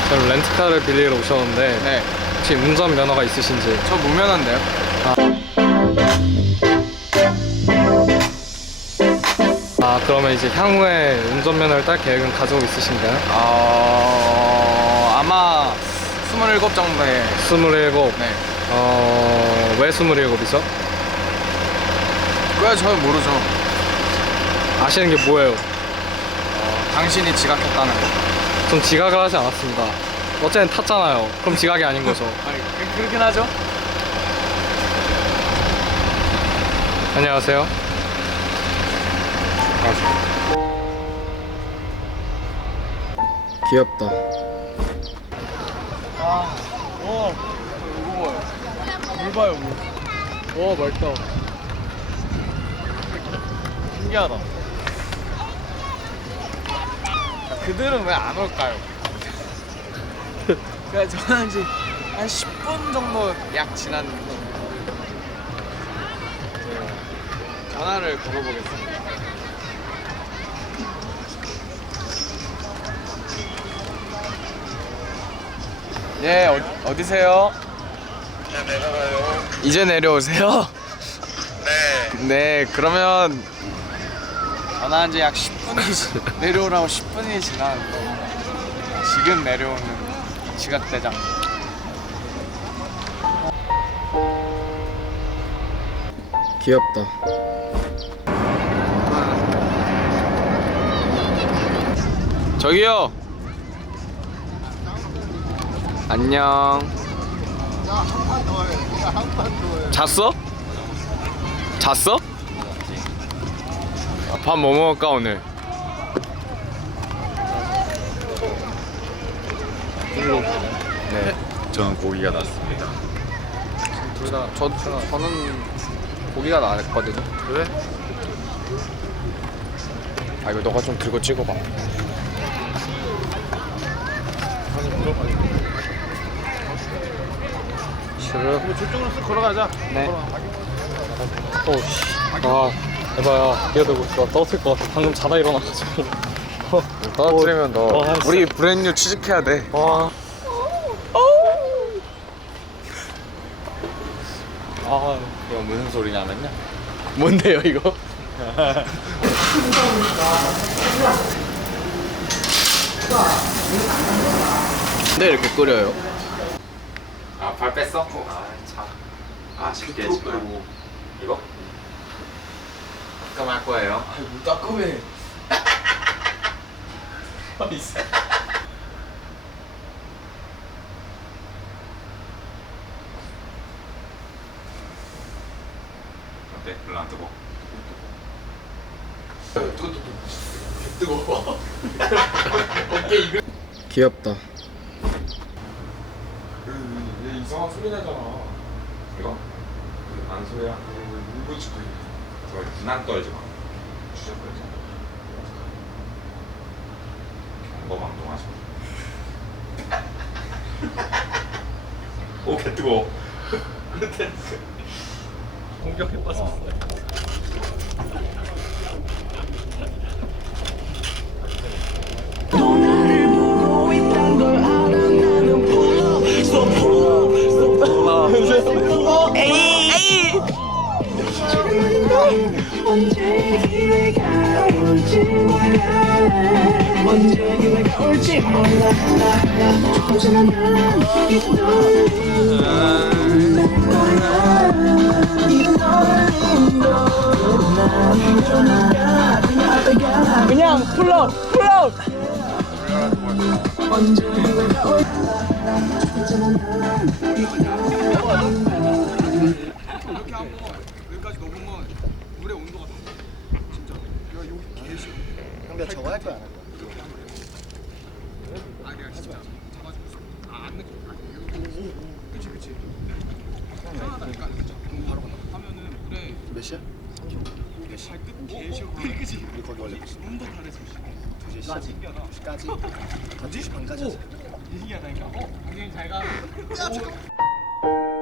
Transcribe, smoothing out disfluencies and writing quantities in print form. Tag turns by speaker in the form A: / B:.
A: 지금 렌트카를 빌리러 오셨는데
B: 네.
A: 혹시 운전면허가 있으신지?
B: 저 무면허인데요.
A: 그러면 이제 향후에 운전면허를 딸 계획은 가지고 있으신가요?
B: 아마 27 정도에.
A: 27.
B: 네.
A: 왜 27이죠?
B: 그래 저는 모르죠.
A: 아시는 게 뭐예요?
B: 당신이 지각했다는 거.
A: 전 지각을 하지 않았습니다. 어쨌든 탔잖아요. 그럼 지각이 아닌 거죠.
B: 아니 그렇긴 하죠.
A: 안녕하세요. 귀엽다.
B: 이거 봐요. 물 봐요 물.
A: 와, 맑다.
B: 신기하다. 그들은 왜 안 올까요? 그러니까 저는 이제 한 10분 정도 약 지났는데 전화를 걸어보겠습니다. 예, 어디세요?
C: 그냥 내려가요.
B: 이제 내려오세요?
C: 네.
B: 네, 그러면 전화한 지 약 10분이 내려오라고 10분이 지났는데 지금 내려오는 지각대장.
A: 귀엽다.
B: 저기요. 안녕. 잤어? 잤어? 밥 뭐 먹을까 오늘? 네.
C: 저는 고기가 났습니다.
B: 둘 다 저는 고기가 나왔거든요.
A: 왜?
B: 아 이거 너가 좀 들고 찍어봐.
A: 싫어?
B: 저쪽으로 쓱 걸어가자. 네.
A: 에바야, 뛰어들고 있어. 떨어질 것 같아. 방금 자다 일어나가지고.
B: 떨어뜨리면 너
A: 알았어.
B: 우리 브랜뉴 취직해야 돼.
A: 와.
C: 이거 무슨 소리냐면요.
B: 뭔데요 이거? 근데 이렇게 끓여요?
C: 발 뺐어? 참. 쉽게 했지만. 이거? 가끔 할 거예요.
B: 물 따끔해.
C: 어때? 별로 안 뜨거?
B: 뜨거워.
A: 귀엽다.
B: 얘 이상한 소리 나잖아.
C: 이거? 안 소리야?
B: 물고 찍고 있네.
C: 저 분한 떨지 마. 주저 떨지 마. 경거망동하지 마. 오, 개 뜨거워.
A: 공격에 빠졌어.
D: 언제 기회가 올지 몰라 언제 기회가 올지 몰라 하지만 난
B: 그냥 풀업.
D: 언제 기회가 올지
B: 이렇게 한번 여기까지 넣으면 물의 온도가 다 진짜. 야 여기 개쉬.
E: 형가 저거 할 거야 안 할 거야?
B: 아 내가 진짜 잡아주고 있어. 안 느껴. 그치. 편하다니까 진짜. 그럼 바로 간다. 하면은 물에
E: 몇 시야? 30분 몇 시?
B: 발끝 개쉬. 그치.
E: 우리 거기 원래
B: 온도 다르지.
E: 2시
B: 나 신기하다.
E: 2시까지? 2시 반까지 하자
B: 신기하다니까. 당신이 잘 가.